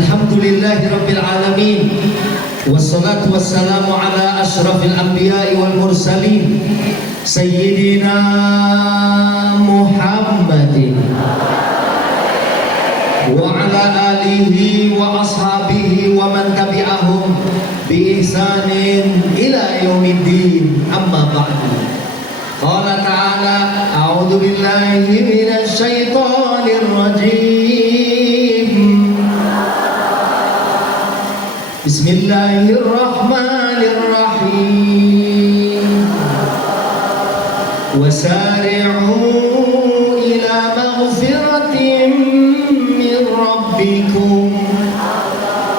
Alhamdulillahirabbil alamin. Wassalatu wassalamu ala asyrafil anbiya'i wal mursalin sayyidina Muhammadin wa ala alihi wa ashabihi wa man tabi'ahum bi ihsanin ila yaumiddin. Amma ba'du. Qala ta'ala a'udzu billahi minasy syaithanir rajim. Bismillahirrahmanirrahim. Wasari'u ila maghfiratin min rabbikum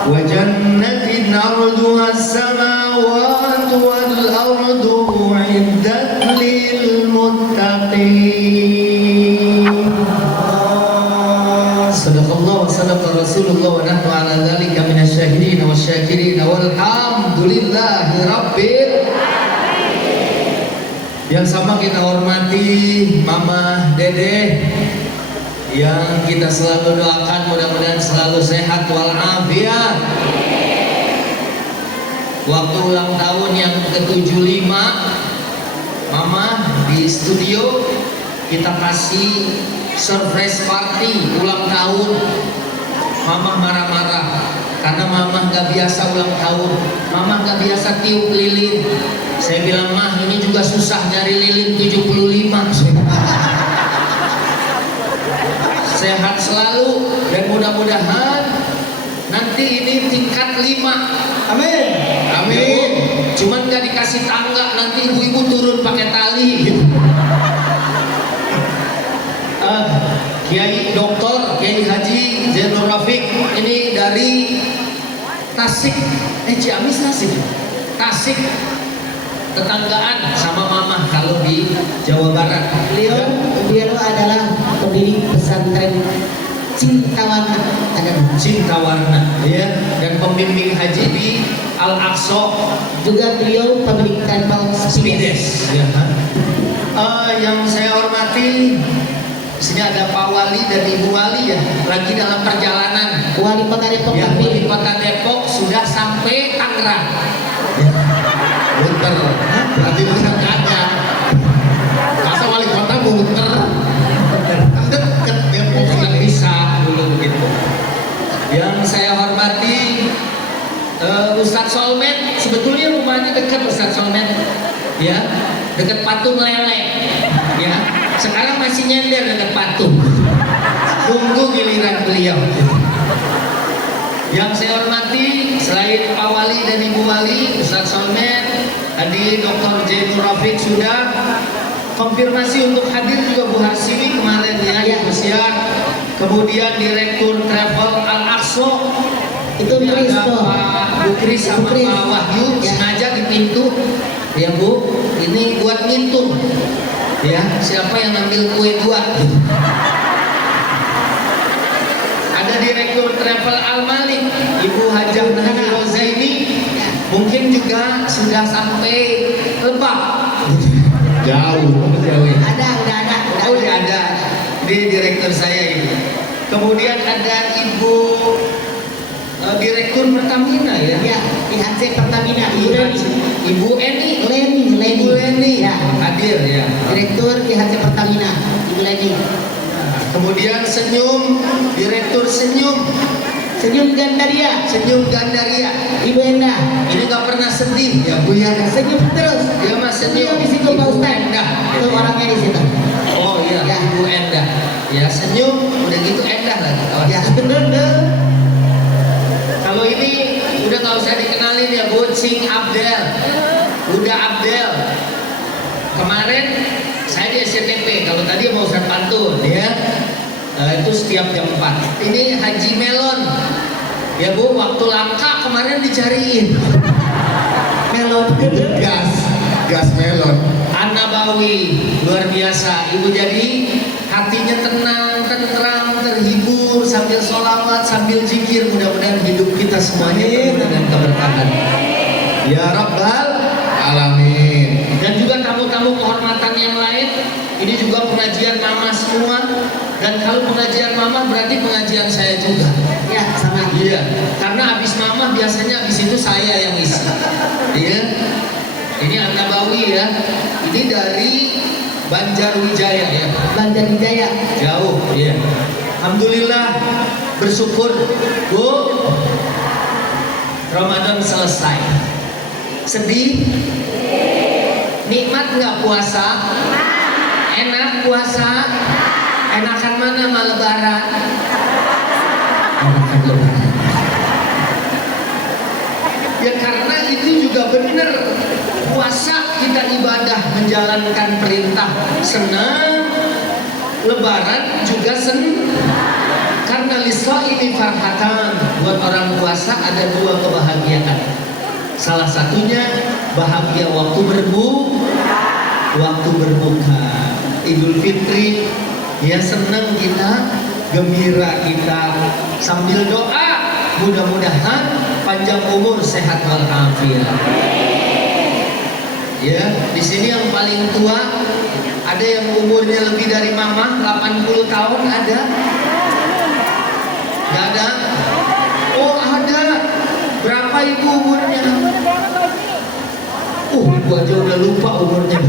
wa jannatin 'arduha as-samawati wal ardu u'iddat lil muttaqin. Sadaqallahu wa sadaqa Rasulullah wa nahnu ala dzalika minasyahidin wasyakirin walhamdulillahi rabbil alamin. Yang sama kita hormati Mama Dede, yang kita selalu doakan mudah-mudahan selalu sehat walafiat. Waktu ulang tahun yang ke-75 Mama di studio kita kasih surprise party ulang tahun. Mama marah-marah karena Mama gak biasa ulang tahun, Mama gak biasa tiup lilin. Saya bilang, Mah ini juga susah nyari lilin 75. Sehat selalu dan mudah-mudahan nanti ini tingkat 5. Amin. Amin. Cuman gak dikasih tangga, nanti ibu-ibu turun pakai tali gitu. Kiai Doktor Kiai Haji Zainur Rafiq ini dari Tasik, Ciamis Tasik, tetanggaan sama Mama kalau di Jawa Barat. Beliau adalah pendiri pesantren Cinta Warna, ya, dan pembimbing haji di Al-Aqsa. Juga beliau pemilik tempel Spides. Ya. Yang saya hormati, di sini ada Pak Wali dan Ibu Wali, ya, lagi dalam perjalanan. Wali Kota Depok, ya, Wali Kota Depok sudah sampai Tangerang. Ya. Muter, berarti bisa ada. Masa Wali Kota muter? Deket Depok nggak bisa dulu gitu. Yang saya hormati Ustadz Solmed, sebetulnya rumahnya dekat Ustadz Solmed, ya, dekat patung lele, ya. Sekarang masih nyender dekat patung. Tunggu giliran beliau. Yang saya hormati selain Pak Wali dan Ibu Wali, Ustadz Solmed, tadi Dr. Zainur Rafiq sudah konfirmasi untuk hadir, juga Bu Harsini kemarin ya, siang. Kemudian Direktur Travel Al-Aqsa itu ada Pak Bukri sama Pak Wahyu, sengaja di pintu, ya Bu, ini buat ngitung, ya, siapa yang ngambil kue 2. Ada Direktur Travel Al-Malik Ibu Hajah Nahdi Rozaini, mungkin juga sudah sampai Lebak. Jauh udah ada di direktur saya ini. Kemudian ada Ibu Direktur Pertamina, ya, IHC Pertamina, Ibu Leni, ya, hadir, ya, Direktur IHC Pertamina, Ibu Leni. Nah, kemudian Senyum, Direktur Senyum Gandaria, Ibu Endah. Ini nggak pernah sedih, ya Bu, ya, senyum terus. Ya Mas, senyum di situ Pak Ustadz. Itu orangnya di situ. Oh iya, ya. Ibu Endah. Ya, senyum, udah gitu Endah lagi. Oh, ya, bener. Kalau ini udah nggak usah dikenalin, ya Bu, Cing Abdel, udah Abdel. Kemarin saya di SCTP, kalau tadi mau Ustadz Pantun, ya. Itu setiap jam 4. Ini Haji Melon, ya Bu, waktu langka kemarin dicariin. Melon gas melon. An-Nabawi, luar biasa. Ibu jadi hatinya tenang, tentram, terhibur sambil sholawat, sambil zikir. Mudah-mudahan hidup kita semuanya penuh dengan keberkahan. Ya Rabbal Alamin. Dan juga tamu-tamu kehormatan yang lain. Ini juga pengajian Mama semua. Dan kalau pengajian mama berarti pengajian saya juga. Ya, sama. Iya, karena habis mama biasanya habis itu saya yang isi. Iya. Ini An-Nabawi ya. Ini dari Banjarwijaya ya. Banjarwijaya. Jauh, iya. Alhamdulillah, bersyukur, Bu. Ramadan selesai. Sedih? Nikmat nggak puasa? Enak puasa? Enakan mana sama lebaran? Enakan lebaran. Ya karena itu juga benar. Puasa kita ibadah menjalankan perintah, senang. Lebaran juga senang. Karena lishaimi farhatan, buat orang puasa ada dua kebahagiaan. Salah satunya bahagia waktu berbuka. Idul Fitri, ya senang kita, gembira kita, sambil doa mudah-mudahan panjang umur, sehat walafiat. Ya, di sini yang paling tua ada yang umurnya lebih dari mama, 80 tahun ada? Gak ada? Oh ada. Berapa ibu umurnya? Ibu aja udah lupa umurnya.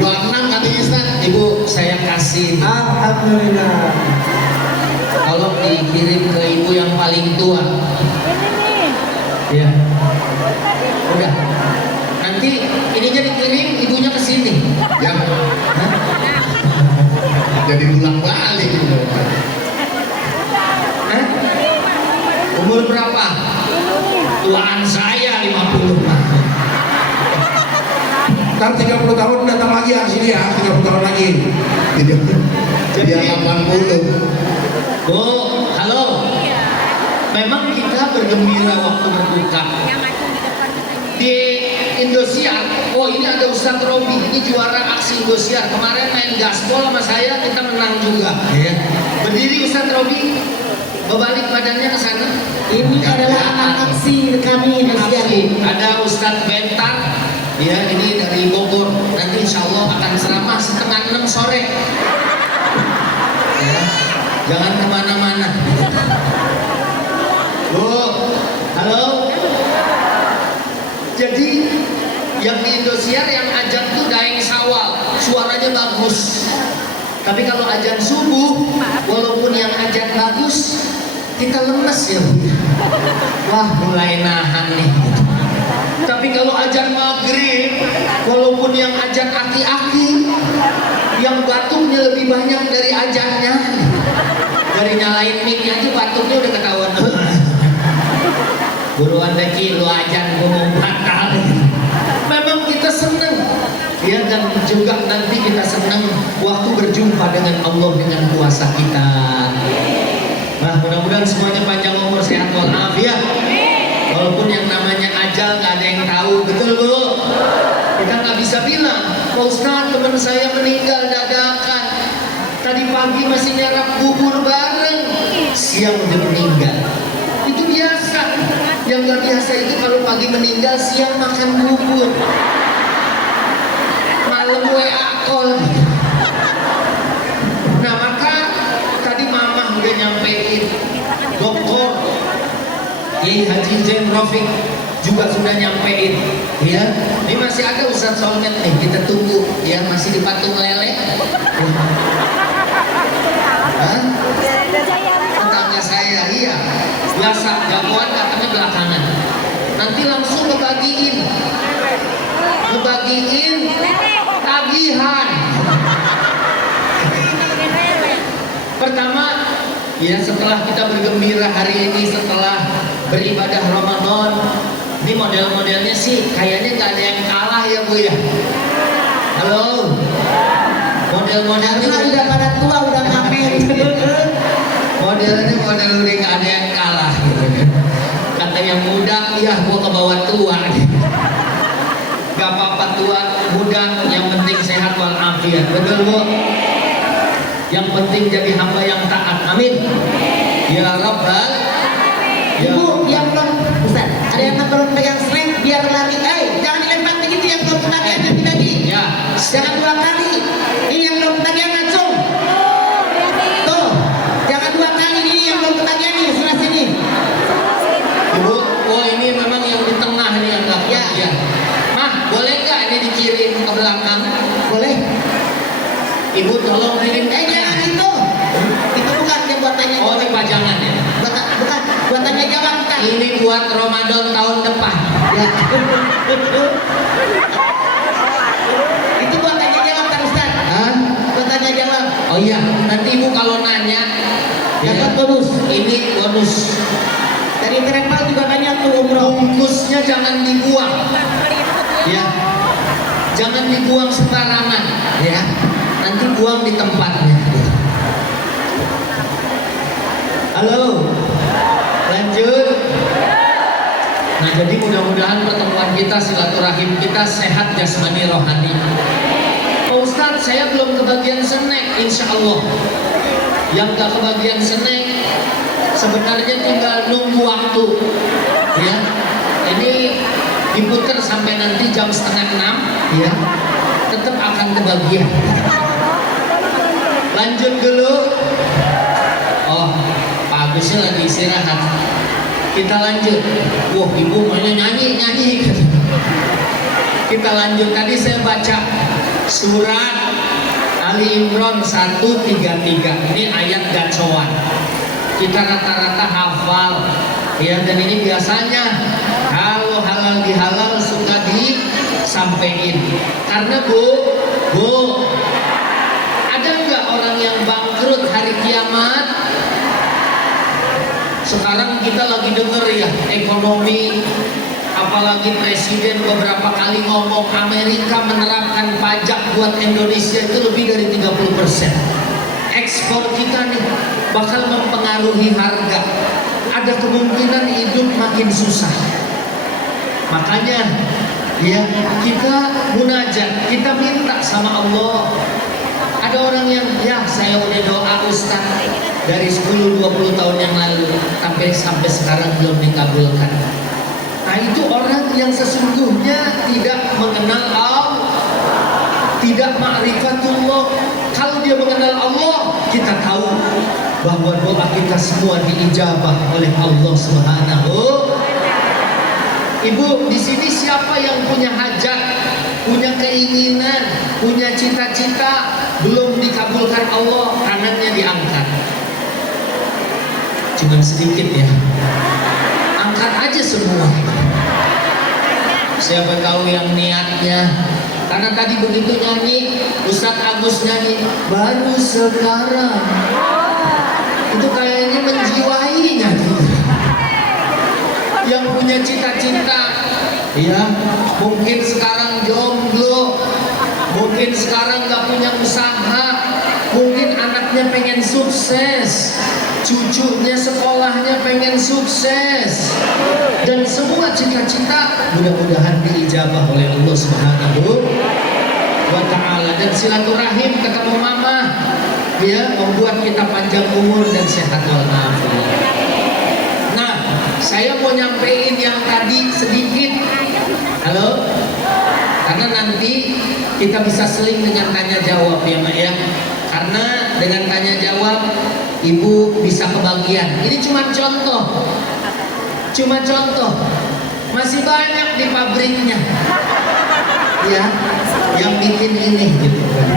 26 katanya Ustaz. Ibu saya kasih. Alhamdulillah. Kalau dikirim ke ibu yang paling tua. Ya. Udah. Nanti ininya dikirim, ibunya ke sini. Ya. Jadi ulang balik. Hah? Umur berapa? Tuaan saya 50. Ntar 30 tahun datang lagi ya sini ya, 30 tahun lagi. Dia 80. Bu, halo. Memang kita bergembira waktu berbuka. Di Indosiar, oh ini ada Ustadz Robi, ini juara aksi Indosiar. Kemarin main gaspol sama saya, kita menang juga. Ya. Berdiri Ustadz Robi, berbalik badannya ke sana. Ini adalah anak aksi kami Indosiar. Ada Ustadz Bentar, ya ini dari Bogor. Nanti insya Allah akan ceramah setengah 6 sore. Ya, jangan kemana-mana. Bu, halo. Jadi yang di Indosiar yang ajan tuh Daeng Sawal, suaranya bagus. Tapi kalau ajan subuh, walaupun yang ajan bagus, kita lemes ya. Wah, mulai nahan nih. Tapi kalau ajan maghrib, walaupun yang ajan aki-aki, yang batuknya lebih banyak dari ajannya. Dari nyalain mic aja batuknya udah ketahuan. Buruan deki lu ajan gua mau batal. Memang kita senang ya, dan juga nanti kita senang waktu berjumpa dengan Allah dengan puasa kita. Nah mudah-mudahan semuanya panjang umur, sehat walafiat. Walaupun yang namanya ajal gak ada yang tahu, betul Bu? Kita nggak bisa bilang, Pak Ustadz teman saya meninggal dadakan. Tadi pagi masih nyarap bubur bareng, siang udah meninggal. Itu biasa. Yang gak biasa itu kalau pagi meninggal, siang makan bubur, malam WA call. Nah maka tadi mama udah nyampein, Dokter Kiai Haji Zain Rafiq juga sudah nyampein, ya. Ini masih ada Ustadz Solmed nih, kita tunggu, ya masih di patung lele. Hah? Tetangga saya, iya. Biasa jagoan datangnya belakangan. Nanti langsung ngebagiin tagihan. Pertama, ya setelah kita bergembira hari ini, setelah beribadah Ramadan, ini model-modelnya sih kayaknya nggak ada yang kalah ya Bu ya. Halo, model-modelnya udah pada tua, udah ngamen. Modelnya model udah nggak ada yang kalah gitu kan. Kata yang muda, ya gua ke bawah tua. Gak apa-apa tua, muda, yang penting sehat walafiat. Betul Bu? Yang penting jadi hamba yang taat. Amin. Ya Rabbal. Ibu yang belum, Ustaz, ada yang belum pegang slang biar lari. Jangan dilempar begitu, yang belum kebagian nanti lagi. Ya. Jangan 2 kali. Ini yang belum kebagian langsung. Itu buat tanya jawab kan Ustaz? Hah? Buat tanya jawab. Oh iya, nanti ibu kalau nanya Dapat bonus. ini bonus. Dari travel juga banyak tuh umroh. Bungkusnya jangan dibuang, ya, jangan dibuang sembarangan, ya. Nanti buang di tempatnya. Halo, lanjut. Nah, jadi mudah-mudahan pertemuan kita, silaturahim kita sehat jasmani rohani. Oh, Ustadz, saya belum kebagian snack, insya Allah. Yang gak kebagian snack, sebenarnya tinggal nunggu waktu, ya. Ini diputer sampai nanti jam 5:30, ya. Tetap akan kebagian. Lanjut dulu. Oh, Pak Agusnya lagi istirahat. Kita lanjut. Wah, ibu maunya nyanyi. Kita lanjut. Tadi saya baca surat Ali Imran 133. Ini ayat gacoan. Kita rata-rata hafal, ya. Dan ini biasanya kalau halal dihalal suka disampaikan. Karena bu, ada nggak orang yang bangkrut hari kiamat? Sekarang kita lagi denger ya, ekonomi, apalagi presiden beberapa kali ngomong Amerika menerapkan pajak buat Indonesia itu lebih dari 30%. Ekspor kita nih bakal mempengaruhi harga. Ada kemungkinan hidup makin susah. Makanya ya, kita munajat, kita minta sama Allah. Ada orang yang, ya saya udah doa Ustaz dari 10-20 tahun yang lalu, tapi sampai sekarang belum dikabulkan. Nah, itu orang yang sesungguhnya tidak mengenal Allah, tidak ma'rifatullah. Kalau dia mengenal Allah, kita tahu bahwa doa kita semua diijabah oleh Allah Subhanahu. Ibu, di sini siapa yang punya hajat, punya keinginan, punya cita-cita belum dikabulkan Allah, tangannya diangkat. Cuman sedikit ya. Angkat aja semua. Siapa tahu yang niatnya. Karena tadi begitu nyanyi, Ustadz Agus nyanyi, baru sekarang. Itu kayaknya menjiwainya. Yang punya cita-cita, ya, mungkin sekarang jomblo, mungkin sekarang gak punya usaha, mungkin anaknya pengen sukses, cucunya sekolahnya pengen sukses, dan semua cita-cita mudah-mudahan diijabah oleh Allah Subhanahu wa Ta'ala. Dan silaturahim ketemu mama, ya, membuat kita panjang umur dan sehat walafiat. Nah, saya mau nyampein yang tadi sedikit. Halo? Karena nanti kita bisa seling dengan tanya jawab ya Mak ya. Karena dengan tanya jawab ibu bisa kebagian. Ini cuma contoh. Masih banyak di pabriknya. Ya, yang bikin ini gitu kan.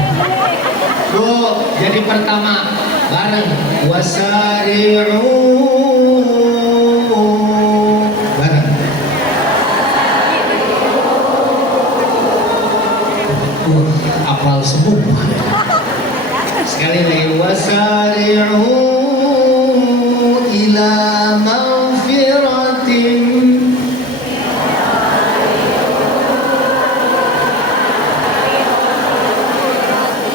Bu, jadi pertama bareng wasari'u bareng. Apal semua. Sekali lagi wasari'u ila maghfiratin.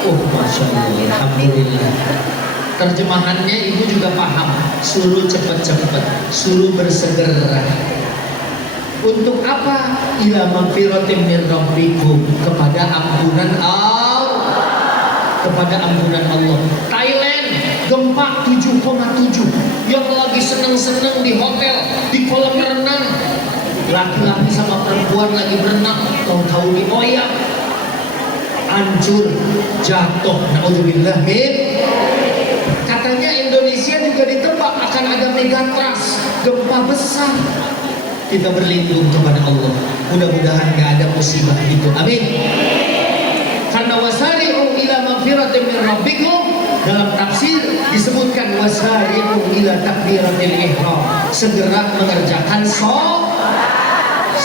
Masya Allah, alhamdulillah. Terjemahannya ibu juga paham. Suruh cepat-cepat, suruh bersegera. Untuk apa? Ila maghfiratin min rabbikum, kepada ampunan Allah. Kepada ampunan Allah. Thailand gempa 7,7. Yang lagi seneng-seneng di hotel, di kolam renang. Laki-laki sama perempuan lagi berenang, tahu-tahu dioyak, hancur, jatuh. Naudzubillah min. Katanya Indonesia juga ditebak akan ada megatrust, gempa besar. Kita berlindung kepada Allah. Mudah-mudahan gak ada musibah itu. Amin. Karena wasari'u ila maghfiratin min rabbikum, dalam tafsir disebutkan wasari'u ila takbiratil ihram, segera mengerjakan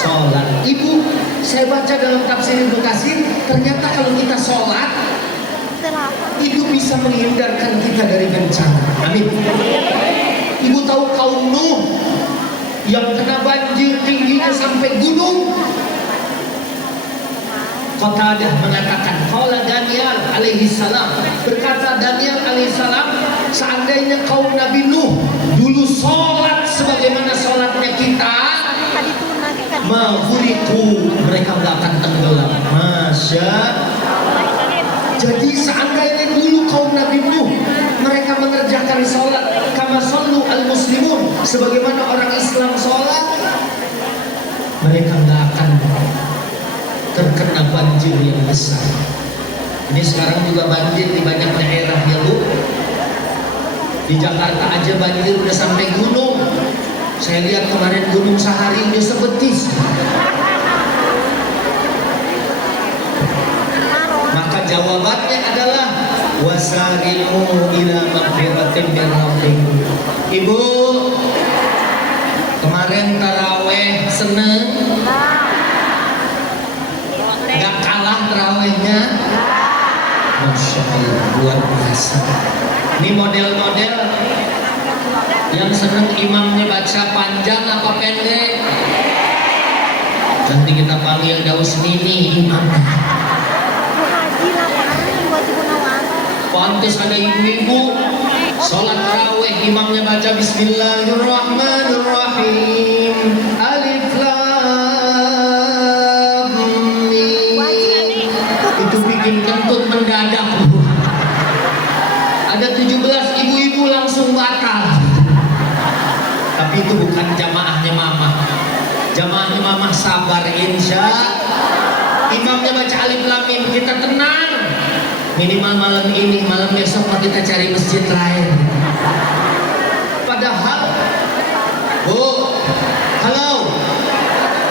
sholat. Ibu, saya baca dalam tafsir Ibnu Katsir, ternyata kalau kita sholat itu bisa menghindarkan kita dari bencana. Amin. Ibu tahu kaum Nuh yang kena banjir tingginya sampai gunung. Qatadah mengatakan, qala Daniel alaihi salam, berkata Daniel alaihi salam, seandainya kaum Nabi Nuh dulu sholat sebagaimana sholatnya kita, mahuriku, mereka nggak akan tenggelam. Masya. Jadi seandainya dulu kaum Nabi Nuh mereka mengerjakan sholat kama shollu al muslimun, sebagaimana orang Islam sholat, mereka nggak akan terkena banjir yang besar. Ini sekarang juga banjir di banyak daerah ya Bu. Di Jakarta aja banjir udah sampai gunung. Saya lihat kemarin Gunung Sahari udah sebetis. Maka jawabannya adalah wasari'u ila maghfiratin min rabbikum. Ibu, kemarin taraweh seneng? Gak kalah tarawehnya? Masya Allah, luar biasa. Ini model-model yang seneng imamnya baca panjang apa pendek. Nanti kita panggil Daus Mini imamnya. Pantes ada ibu-ibu sholat taraweh imamnya baca Bismillahirrahmanirrahim, Alif Lam Mim. Itu bikin kentut mendadak. Ada 17 ibu-ibu langsung batal. Tapi itu bukan jamaahnya mama. Jamaahnya mama sabar, insya. Imamnya baca Alif Lam Mim, kita tenang. Minimal malam ini, malam besok kita cari masjid lain. Padahal, Bu, halo,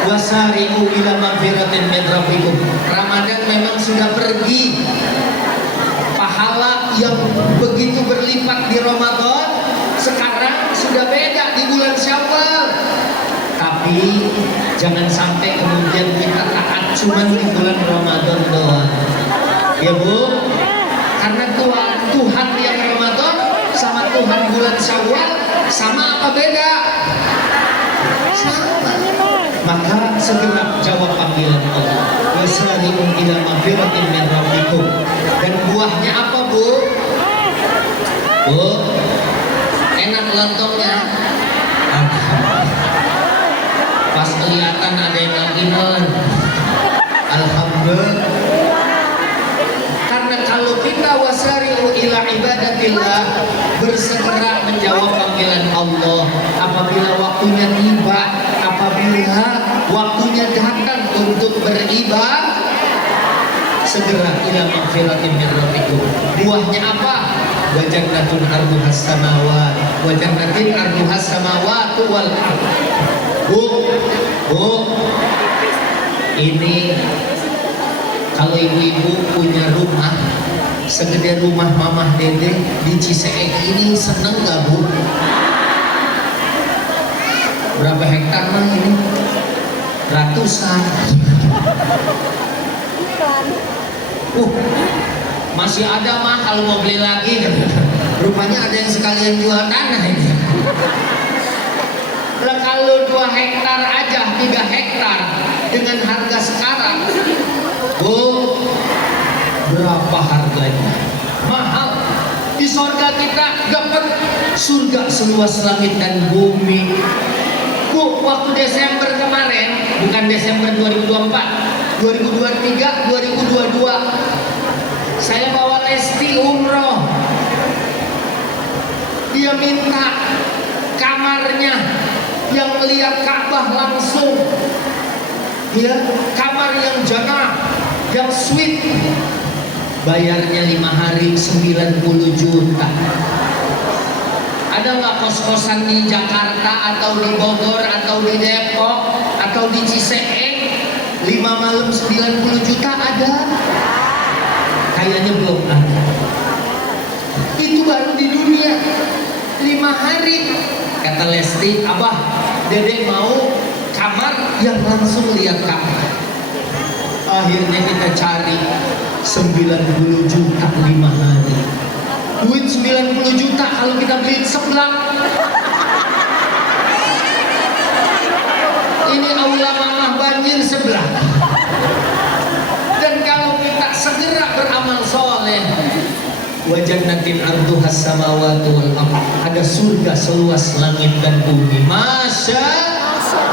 wasari'u ila magfiratin min rabbikum. Ramadan memang sudah pergi. Pahala yang begitu berlipat di Ramadan sekarang sudah beda di bulan Syawal. Tapi jangan sampai kemudian kita taat cuma di bulan Ramadan doang. Ya Bu, karena Tuhan yang Ramadan sama Tuhan bulan Syawal sama apa beda? Sama. Maka segera jawab panggilan Allah. Wasari'u ila magfiratin min rabbikum. Dan buahnya apa Bu? Bu, enak lontongnya. Pas kelihatan ada yang lagi non. Alhamdulillah. Karena kalau kita wasari'u ila ibadatillah, bersegera menjawab panggilan Allah apabila waktunya tiba, apabila waktunya datang untuk beribadah, segera ila magfiratin min rabbikum. Buahnya apa? Wa jannatun arduhas samawat wa jannatin arduhas samawati wal ardh. Bu, ini kalau ibu-ibu punya rumah segede rumah Mamah Dede di Ciseeng ini, seneng gak Bu? Berapa hektar mah ini? Ratusan. Masih ada mah kalau mau beli lagi. Rupanya ada yang sekalian jual tanah ini. Lah kalau 2 hektar aja, 3 hektar dengan harga sekarang, Bu, berapa harganya? Mahal. Di surga kita dapat surga seluas langit dan bumi. Bu, waktu Desember kemarin, bukan Desember 2024, 2023, 2022, saya bawa Lesti umroh. Dia minta kamarnya yang melihat Ka'bah langsung, ya, kamar yang jannah, yang sweet. Bayarnya 5 hari 90 juta. Ada nggak kos-kosan di Jakarta atau di Bogor atau di Depok atau di Ciseeng 5 malam 90 juta? Ada? Kayaknya belum ada. Itu baru di dunia. 5 hari. Kata Lesti, Abah, Dedek mau kamar yang langsung lihat Ka'bah. Akhirnya kita cari 90 juta 5 hari. Duit 90 juta kalau kita beli seblak. Ini aula mamah banjir sebelah. Dan kalau kita segera beramal soleh, wajannatin arduhas samawati wal ardh, ada surga seluas langit dan bumi. Masya Allah.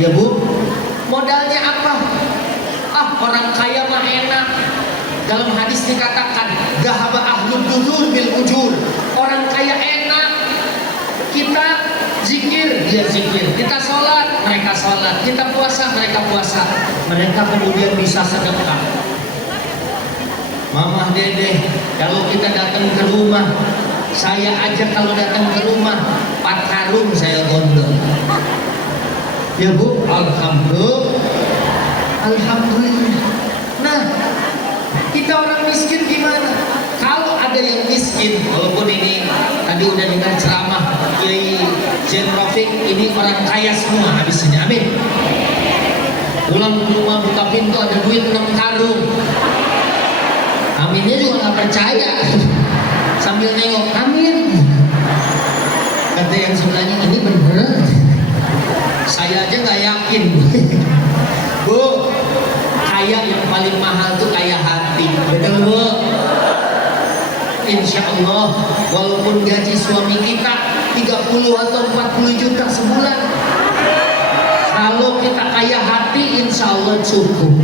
Ya Bu, modalnya apa? Orang kaya mah enak. Dalam hadis dikatakan, dhahaba ahlud dudur bil ujur. Orang kaya enak. Kita zikir, dia zikir. Kita sholat, mereka sholat. Kita puasa, mereka puasa. Mereka kemudian bisa sedekah. Mamah Dede, kalau kita datang ke rumah, saya aja kalau datang ke rumah 4 karung saya gondol. Ya Bu, Alhamdulillah. Nah, kita orang miskin gimana? Kalau ada yang miskin, walaupun ini tadi udah dengar ceramah Kiai Zain Rafiq, ini orang kaya semua habisnya, amin. Pulang ke rumah buka pintu ada duit 6 karung. Aminnya juga nggak percaya, sambil nengok, amin. Kata yang sebelahnya, ini bener. Saya aja nggak yakin. Bu, kaya yang paling mahal tuh kaya hati, betul Bu? Insya Allah, walaupun gaji suami kita 30 atau 40 juta sebulan, kalau kita kaya hati, insya Allah cukup.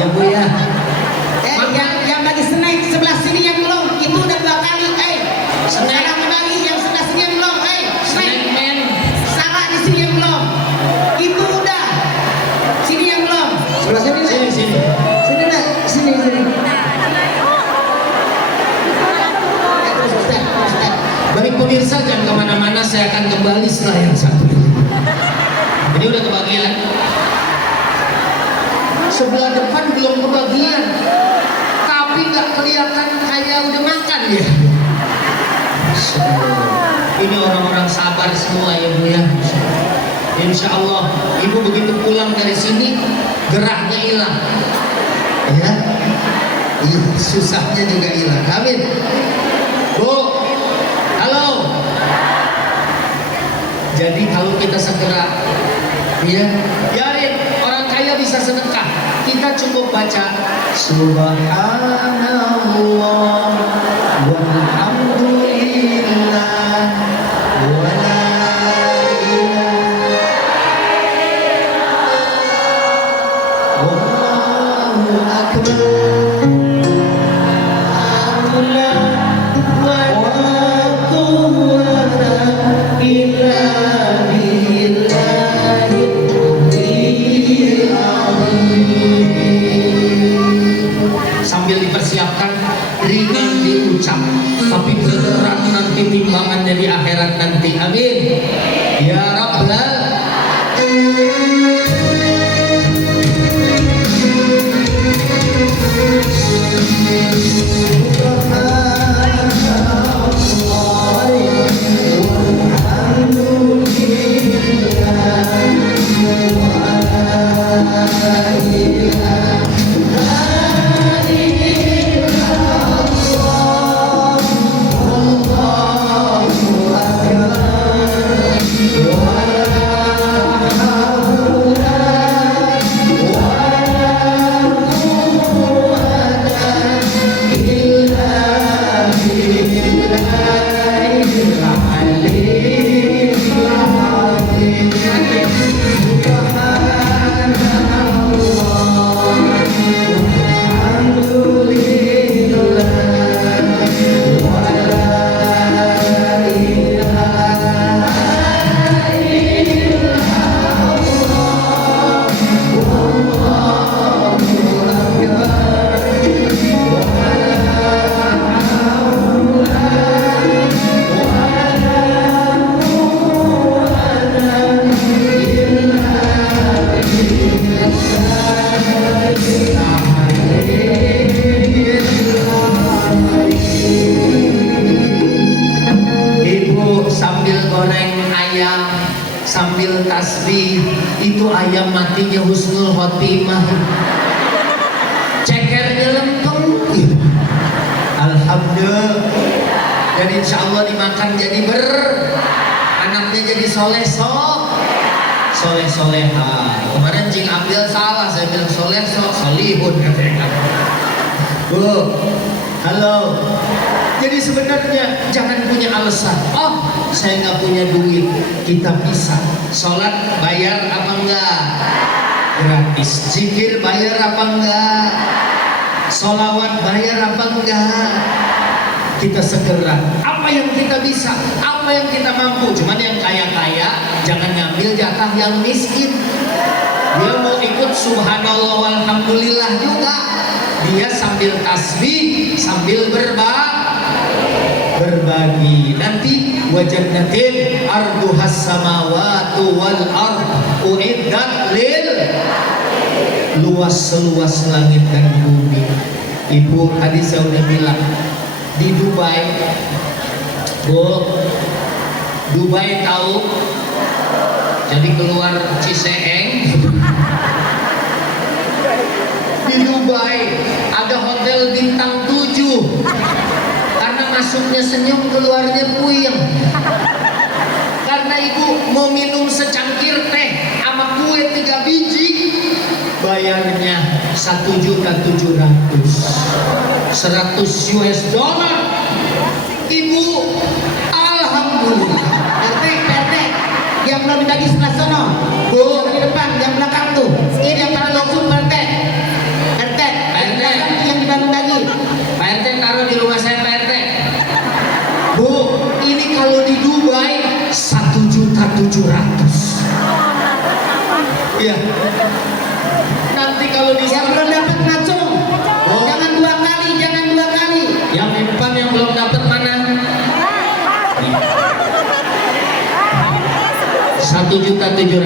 Ya Bu ya. Yang bagi snack sebelah sini yang belum, itu udah 2 kali. Snack. Sekarang bagi yang sebelah sini yang belum. Snack. Men, Sarah di sini yang belum. Itu udah. Sini yang belum. Sebelah sini. sini. Sini nak. Sini. Terus Ustaz. Baik pemirsa, jangan kemana-mana, saya akan kembali setelah yang satu. Ini udah kebagian. Sebelah depan belum kebagian, tapi nggak kelihatan kayak udah makan ya. Ini orang-orang sabar semua ya Bu ya. Insya Allah Ibu begitu pulang dari sini gerahnya hilang, ya. Iya, susahnya juga hilang. Amin. Bu, halo. Jadi kalau kita segera, ya, biarin orang kaya bisa sedekah. Kita cukup baca Subhanallah walhamdulillah wa la ilaha wallahu akbar. Sambil dipersiapkan, ringan diucap, tapi berat nanti timbangannya di akhirat nanti. Amin. Ya Rabbal. Itu ayam matinya husnul khotimah, cekernya lempeng. Alhamdulillah. Dan insya Allah dimakan jadi anaknya jadi soleh soleha. Kemarin Cing Abdul salah, saya bilang soleh solihun katanya. Bu, halo. Jadi sebenarnya jangan punya alasan. Oh, saya nggak punya duit. Kita bisa. Sholat bayar apa enggak? Gratis. Zikir bayar apa enggak? Sholawat bayar apa enggak? Kita segera. Apa yang kita bisa? Apa yang kita mampu? Cuman yang kaya-kaya jangan ngambil jatah yang miskin. Dia mau ikut subhanallah walhamdulillah juga. Dia sambil tasbih, sambil berbagi. Nanti wajannatin arduhas samawatu wal ard uiddat lil, luas seluas langit dan bumi. Ibu tadi saya udah bilang di Dubai. Bu, Dubai tahu? Jadi keluar Ciseeng. Di Dubai ada hotel bintang 7. Karena masuknya senyum, keluarnya puyeng. Karena ibu mau minum secangkir teh sama kue 3 biji, bayarnya 1.700.000, 100 US dollar. Ibu, alhamdulillah. RT, yang belum dibagi sebelah sono. Bu, di depan, yang belakang tuh. Ini yang taruh langsung RT. RT, yang dibagi-bagi. Pak RT taruh di rumah saya, Pak RT. Bu, ini kalau di Dubai 1.700.000. Iya. Nanti kalau di Yang belum dapat ngacung. Oh. Jangan 2 kali, jangan 2 kali. Yang depan yang belum dapat mana? 1.700.000.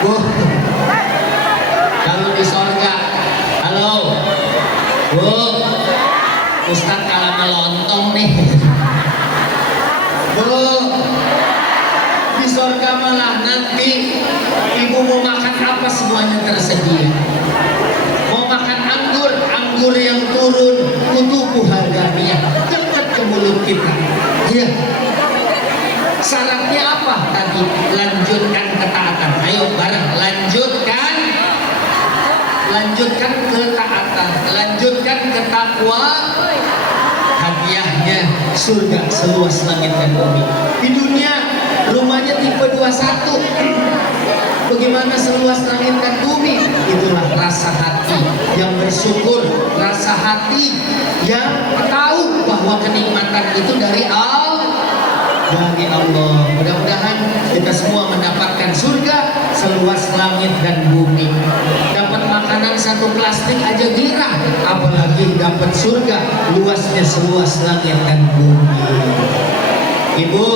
Bu, kalau di sorga, halo, Bu, Ustadz kalah melontong nih. Bu, di sorga malah nanti ibu mau makan apa semuanya tersedia. Mau makan anggur yang turun kutubu harganya dekat ke mulut kita. Iya. Syaratnya apa tadi? Lanjutkan ketaatan. Ayo bareng, lanjutkan ketaatan, lanjutkan ketakwa. Hadiahnya surga seluas langit dan bumi. Di dunia rumahnya tipe 21. Bagaimana seluas langit dan bumi? Itulah rasa hati yang bersyukur, rasa hati yang tahu bahwa kenikmatan itu dari Allah. Mudah-mudahan kita semua mendapatkan surga seluas langit dan bumi. Dapat makanan 1 plastik aja girang, apalagi dapat surga luasnya seluas langit dan bumi. Ibu,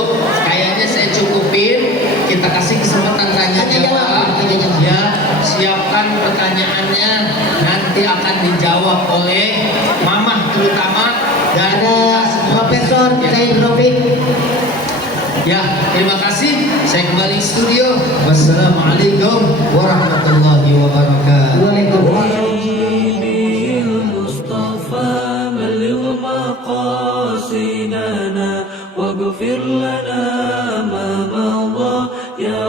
kayaknya saya cukupin. Kita kasih kesempatan tanya jawab. Ya, siapkan pertanyaannya. Nanti akan dijawab oleh Mamah terutama dan Ada Profesor Said Rofik. Ya, terima kasih. Saya kembali studio. Wassalamualaikum warahmatullahi wabarakatuh. Waalaikumsalam. واغفر لنا ما مضى يا